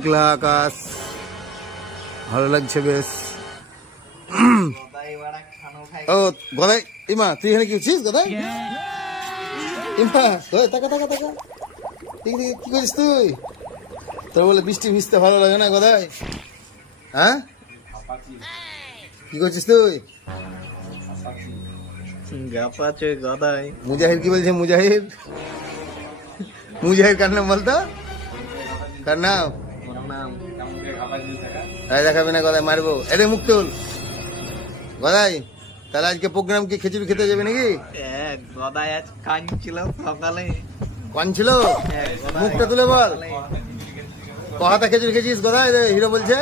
মেঘলা আকাশ, ভালো লাগছে বেশ। ও গদাই, ইমা তুই এখানে কি হচ্ছিস? গদাই ইমা, টাকা টাকা টাকা, কি করছিস তুই? তোর বলে বৃষ্টি ভিজতে ভালো লাগে না গদাই? হ্যাঁ, কি করছিস তুই? গদাই মুজাহির কি বলছে? মুজাহির, মুজাহির কার নাম বলতো? কার নাম? দেখাবি না গদাই, মারবো। এটা মুক্তুল। গদাই তাহলে আজকে প্রোগ্রাম কি খিচুড়ি খেতে যাবে নাকি? গদাই আজ কাঁদছিল সকালে। কাঁদছিল? মুখটা তুলে বল, কহাতা খিচুড়ি খেয়েছিস গদাই? হিরো বলছে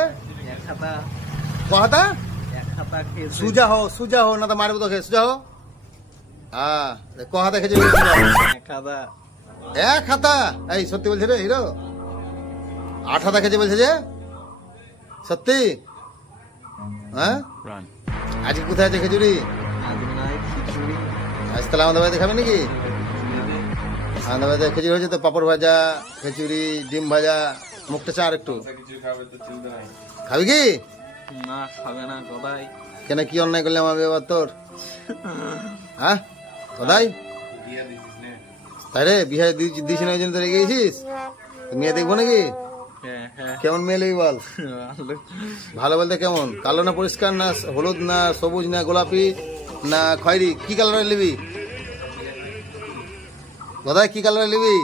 কহাতা। সুজা হো, সুজা হো, না তো মারবো তোকে। সুজা হো। হ্যাঁ, কহাতা খিচুড়ি এক হাতা। এই সত্যি বলছে রে হিরো? 8 হাতা খেয়েছে বলছে যে? সত্যি? হ্যাঁ, আজকে কোথায় আছে খিচুড়ি? আজ তাহলে আমাদের বাড়িতে খাবে নাকি? আমাদের বাড়িতে খিচুড়ি হয়েছে তো, পাপড় ভাজা, খিচুড়ি, ডিম ভাজা, মুখটা চা আর একটু। খাবি কি? না খাবে না গদাই। কেন, কি অন্যায় করলাম আমি এবার তোর? হ্যাঁ গদাই, তাই রে বিয়ে দিস না, ওই জন্য তো রেগে গেছিস? মেয়ে দেখবো নাকি? কেমন মেয়ে নেই বল? ভালো বলতে কেমন? কালো না পরিষ্কার, না হলুদ, না সবুজ, না গোলাপি, না খয়েরি? কি কালার নিবি গদাই? কি কালার নিবি?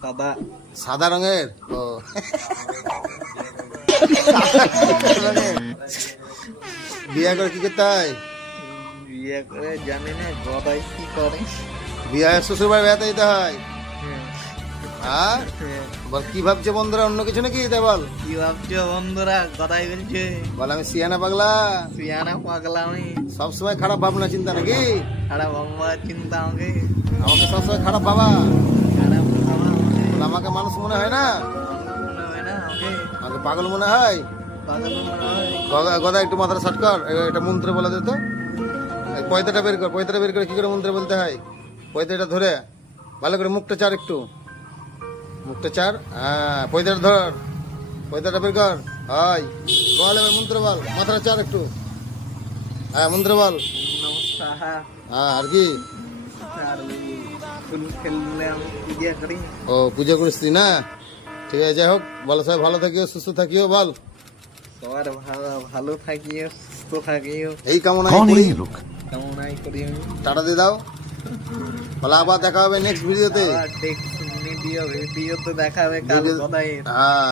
সাদা। সাদা রঙের? ও বিয়ে করে কি করতে হয়? বিয়ে করে জানি না গদাই কি করে। বিয়ে শ্বশুর বাড়ি বেড়াতে যেতে হয়। হ্যাঁ বল, কি ভাবছে বন্ধুরা? অন্য কিছু নাকি? তাই বল, কি ভাবছো বন্ধুরা? গদাই বলছে বল আমি সিয়ানা পাগলা। সিয়ানা পাগলা আমি? সবসময় খারাপ ভাবনা চিন্তা নাকি? খারাপ বাবা চিন্তা আমাকে সবসময় খারাপ ভাবা? খারাপ বাবা আমাকে মানুষ মনে হয় না, মনে হয় না আমাকে আমাকে পাগল মনে হয়। পাগল মনে হয়। গদা একটু মাথাটা শর্ট কর, একটা মন্ত্র বলে দে তো। পয়তাটা বের কর, পয়তাটা বের করে কি করে মন্ত্র বলতে হয়? পয়তাটা ধরে ভালো করে মুখটা চার, একটু মুখটা চার। হ্যাঁ, পয়তাটা ধর, পয়তাটা বের কর। হয় বল, এবার মন্ত্র বল, মাথাটা চার একটু। হ্যাঁ মন্ত্র বল। নমস্কার। হ্যাঁ, আর কি? আর ফুল খেললে আমি পূজা করি। ও পূজা করিস তুই না? ঠিক আছে, যাই হোক, বলো সবাই ভালো থাকিও, সুস্থ থাকিও। বল সবার ভালো থাকিও, সুস্থ থাকিও, এই কামনাই করি। কামনাই করি আমি। টাটা দিয়ে দাও। বলে আবার দেখা হবে নেক্সট ভিডিওতে। ভিডিওতে দেখাবে কাল গদাই। হ্যাঁ।